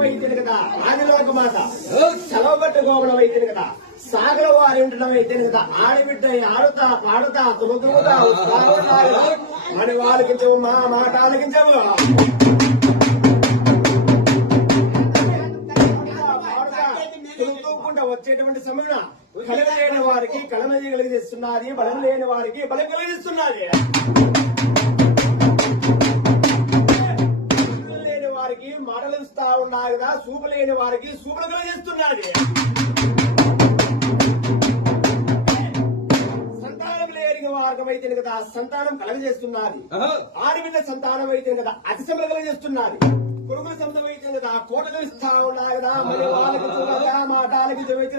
వైద్యుని కదా ఆదిలోక మాత సెలవుబట్టి గోగుల వైద్యుని కదా సాగర వారి ఉండడం అయితేనే కదా ఆడబిడ్డ ఆడుతా పాడుతా తులుతులుతా అని వాళ్ళకించవు మా మాట ఆలకించవు తులుతూకుండా వచ్చేటువంటి సమయం కలగ లేని వారికి కలమ కలిగిస్తున్నది బలం లేని వారికి బలం కలిగిస్తున్నది లేని వారికి మాటలు ఇస్తా ఉన్నాయి కదా సూపు లేని వారికి సూపులు కలిగిస్తున్నది మార్గం అయితే కదా సంతానం కలగజేస్తున్నది ఆడబిడ్డ సంతానం అయితే కదా అతిశమలు కలగజేస్తున్నది కొడుకుల సంతం అయితే కదా కోటలు ఇస్తా ఉన్నాయి కదా మరి వాళ్ళకి చూడగా మాటాలకి చెవిచి